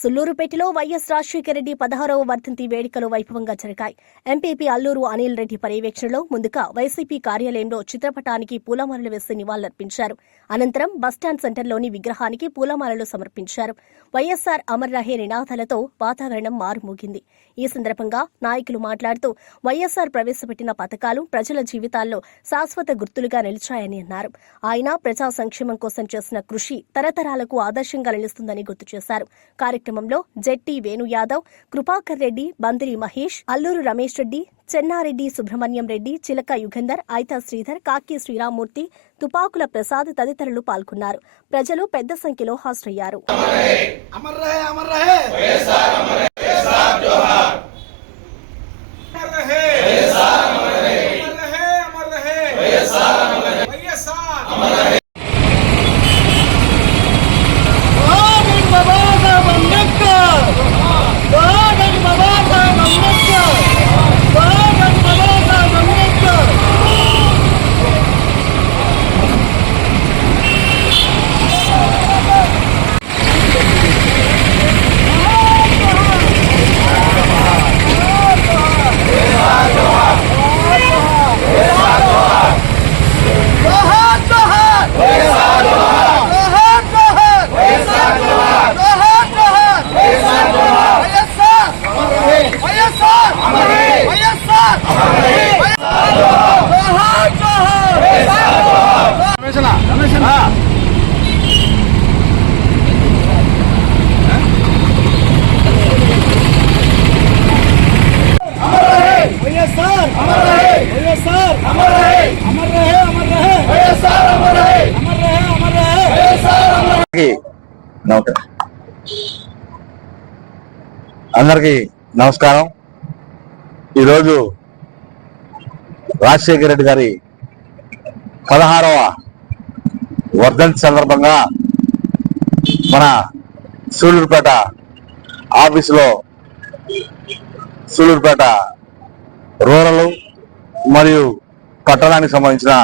సుల్లూరుపేటలో YS Rajasekhara Reddy పదహారవ వర్ధంతి వేడుకలు వైభవంగా జరిగాయి. ఎంపీపీ అల్లూరు అనిల్ రెడ్డి పర్యవేక్షణలో ముందుగా వైసీపీ కార్యాలయంలో చిత్రపటానికి పూలమాలలు వేసి నివాళులర్పించారు. అనంతరం బస్టాండ్ సెంటర్లోని విగ్రహానికి పూలమాలలు సమర్పించారు. వైఎస్సార్ అమర్ రహే నినాదాలతో వాతావరణం మారుమోగింది. ఈ సందర్భంగా నాయకులు మాట్లాడుతూ వైఎస్సార్ ప్రవేశపెట్టిన పథకాలు ప్రజల జీవితాల్లో శాశ్వత గుర్తులుగా నిలిచాయని అన్నారు. ఆయన ప్రజా సంక్షేమం కోసం చేసిన కృషి తరతరాలకు ఆదర్శంగా నిలుస్తుందని గుర్తు చేశారు. కార్యక్రమంలో జెట్టి వేణు యాదవ్ కృపాకర్ రెడ్డి బందిరి మహేష్ అల్లూరు రమేష్ రెడ్డి చెన్నారెడ్డి సుబ్రహ్మణ్యం రెడ్డి చిలక యుగంధర్ ఐతా శ్రీధర్ కాకి శ్రీరామూర్తి తుపాకుల ప్రసాద్ తదితరులు పాల్గొన్నారు. ప్రజలు పెద్ద సంఖ్యలో హాజరయ్యారు. నమస్కారం అందరికీ నమస్కారం. ఈరోజు రాజశేఖర రెడ్డి గారి పదహారవ వర్ధంతి సందర్భంగా మన సూళ్ళూరుపేట ఆఫీసులో సూళ్ళూరుపేట రూరల్ మరియు పట్టణానికి సంబంధించిన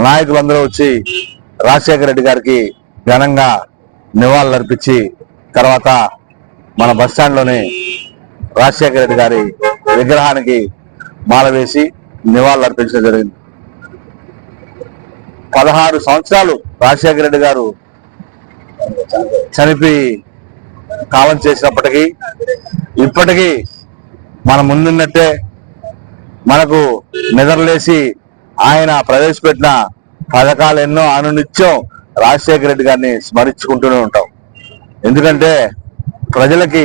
నాయకులందరూ వచ్చి రాజశేఖర రెడ్డి గారికి ఘనంగా నివాళులర్పించి తర్వాత మన బస్ స్టాండ్లోని రాజశేఖర రెడ్డి గారి విగ్రహానికి మాల వేసి నివాళులర్పించడం జరిగింది. పదహారు సంవత్సరాలు రాజశేఖర రెడ్డి గారు చనిపోయి కాలం చేసినప్పటికీ ఇప్పటికీ మన ముందున్నట్టే మనకు నిద్రలేసి ఆయన ప్రవేశపెట్టిన పథకాలు ఎన్నో అనునిత్యం రాజశేఖర రెడ్డి గారిని స్మరించుకుంటూనే ఉంటాం. ఎందుకంటే ప్రజలకి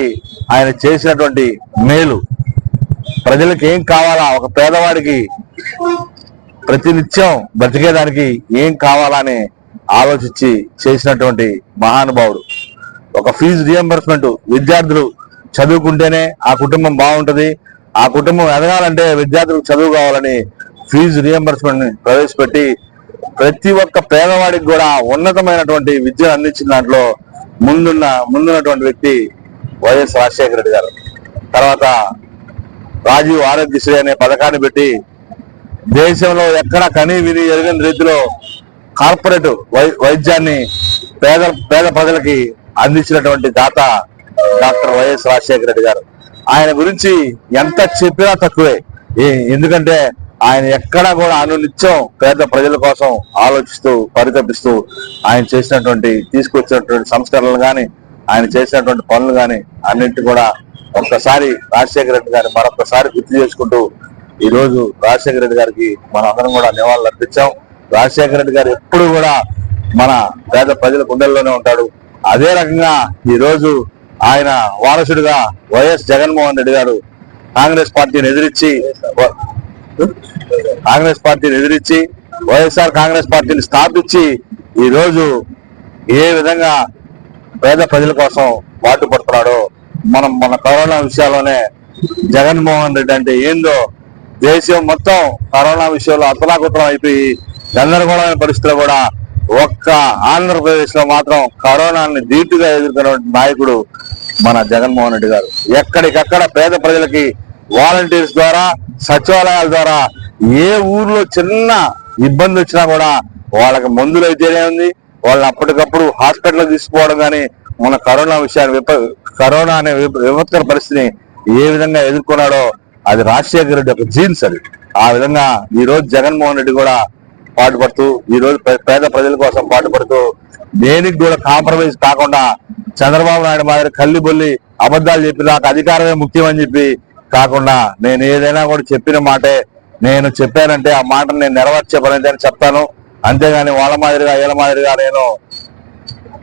ఆయన చేసినటువంటి మేలు ప్రజలకు ఏం కావాలా ఒక పేదవాడికి ప్రతినిత్యం బ్రతికేదానికి ఏం కావాలని ఆలోచించి చేసినటువంటి మహానుభావుడు. ఒక ఫీజు రియంబర్స్మెంట్ విద్యార్థులు చదువుకుంటేనే ఆ కుటుంబం బాగుంటుంది. ఆ కుటుంబం ఎదగాలంటే విద్యార్థులకు చదువు కావాలని ఫీజు రియంబర్స్మెంట్ ప్రవేశపెట్టి ప్రతి ఒక్క పేదవాడికి కూడా ఉన్నతమైనటువంటి విద్యను అందించిన దాంట్లో ముందున్న ముందున్నటువంటి వ్యక్తి వైఎస్ రాజశేఖర రెడ్డి గారు. తర్వాత రాజీవ్ ఆరోగ్యశ్రీ అనే పథకాన్ని పెట్టి దేశంలో ఎక్కడ కని విని ఎరగని రీతిలో కార్పొరేట్ వై- వైద్యాన్ని పేద పేద ప్రజలకి అందించినటువంటి దాత డాక్టర్ వైఎస్ రాజశేఖర రెడ్డి గారు. ఆయన గురించి ఎంత చెప్పినా తక్కువే. ఎందుకంటే ఆయన ఎక్కడా కూడా అనునిత్యం పేద ప్రజల కోసం ఆలోచిస్తూ పరితపిస్తూ ఆయన చేసినటువంటి తీసుకొచ్చినటువంటి సంస్కరణలు కానీ ఆయన చేసినటువంటి పనులు కానీ అన్నింటి కూడా ఒక్కసారి రాజశేఖర రెడ్డి గారిని మరొకసారి గుర్తు చేసుకుంటూ ఈ రోజు రాజశేఖర రెడ్డి గారికి మనం అందరం కూడా నివాళులు అర్పించాం. రాజశేఖర రెడ్డి గారు ఎప్పుడు కూడా మన పేద ప్రజల గుండెల్లోనే ఉంటాడు. అదే రకంగా ఈ రోజు ఆయన వారసుడిగా వైఎస్ జగన్మోహన్ రెడ్డి గారు కాంగ్రెస్ పార్టీని ఎదిరించి కాంగ్రెస్ పార్టీని ఎదిరించి వైఎస్ఆర్ కాంగ్రెస్ పార్టీని స్థాపించి ఈ రోజు ఏ విధంగా పేద ప్రజల కోసం పాటుపడుతున్నాడో మనం మన కరోనా విషయాల్లోనే జగన్మోహన్ రెడ్డి అంటే ఏందో దేశం మొత్తం కరోనా విషయంలో అతలాకుతలం అయిపోయి గందరగోళమైన పరిస్థితుల్లో కూడా ఒక్క ఆంధ్రప్రదేశ్లో మాత్రం కరోనాని ధీటుగా ఎదుర్కొన్న నాయకుడు మన జగన్మోహన్ రెడ్డి గారు. ఎక్కడికక్కడ పేద ప్రజలకి వాలంటీర్స్ ద్వారా సచివాలయాల ద్వారా ఏ ఊర్లో చిన్న ఇబ్బంది వచ్చినా కూడా వాళ్ళకి మందులు అయితేనే ఉంది. వాళ్ళని అప్పటికప్పుడు హాస్పిటల్ తీసుకుపోవడం కానీ మన కరోనా విషయాన్ని విప కరోనా అనే విపత్కర పరిస్థితిని ఏ విధంగా ఎదుర్కొన్నాడో అది రాజశేఖర రెడ్డి ఒక జీన్స్ అది ఆ విధంగా ఈ రోజు జగన్మోహన్ రెడ్డి కూడా పాటుపడుతూ ఈ రోజు పే- పేద ప్రజల కోసం పాటుపడుతూ దేనికి కూడా కాంప్రమైజ్ కాకుండా చంద్రబాబు నాయుడు మాదిరి కల్లి బొల్లి అబద్ధాలు చెప్పి నాకు అధికారమే ముఖ్యమని చెప్పి కాకుండా నేను ఏదైనా కూడా చెప్పిన మాటే నేను చెప్పానంటే ఆ మాటను నేను నెరవేర్చే పని అని చెప్తాను. అంతేగాని వాళ్ళ మాదిరిగా వీళ్ళ మాదిరిగా నేను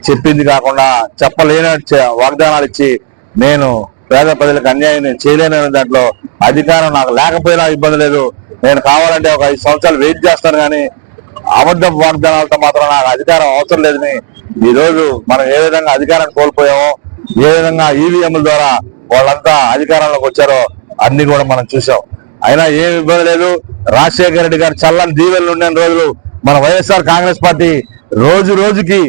చెప్పింది కాకుండా చెప్పలేని వాగ్దానాలు ఇచ్చి నేను పేద ప్రజలకు అన్యాయం నేను చేయలేనని దాంట్లో అధికారం నాకు లేకపోయినా ఇబ్బంది లేదు. నేను కావాలంటే ఒక ఐదు సంవత్సరాలు వెయిట్ చేస్తాను కానీ అబద్ధ వాగ్దానాలతో మాత్రం నాకు అధికారం అవసరం లేదని ఈ రోజు మనం ఏ విధంగా అధికారం కోల్పోయామో ఏ విధంగా ఈవీఎంల ద్వారా వాళ్ళంతా అధికారంలోకి వచ్చారో అన్ని కూడా మనం చూసాం. అయినా ఏమి ఇబ్బంది లేదు. రాజశేఖర రెడ్డి గారు చల్లని దీవెనలు ఉండే రోజులు మన వైఎస్ఆర్ కాంగ్రెస్ పార్టీ రోజు రోజుకి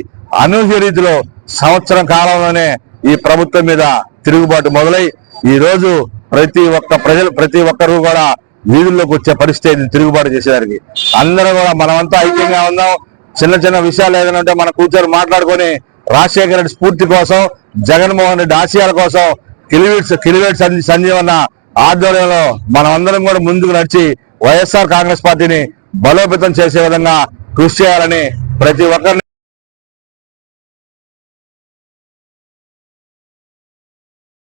అనూహ్య రీతిలో సంవత్సరం కాలంలోనే ఈ ప్రభుత్వం మీద తిరుగుబాటు మొదలై ఈ రోజు ప్రతి ఒక్క ప్రజలు ప్రతి ఒక్కరు కూడా వీధుల్లోకి వచ్చే పరిస్థితి తిరుగుబాటు చేసేదానికి. అందరూ కూడా మనమంతా ఐక్యంగా ఉందాం. చిన్న చిన్న విషయాలు ఏదైనా ఉంటే మనం కూర్చొని మాట్లాడుకొని రాజశేఖర రెడ్డి స్ఫూర్తి కోసం జగన్మోహన్ రెడ్డి ఆశయాల కోసం కిలివేట్స్ కిలివేట్ సంజీవన్న ఆధ్వర్యంలో మనమందరం కూడా ముందుకు నడిచి వైఎస్ఆర్ కాంగ్రెస్ పార్టీని బలోపేతం చేసే విధంగా కృషి చేయాలని ప్రతి ఒక్కరిని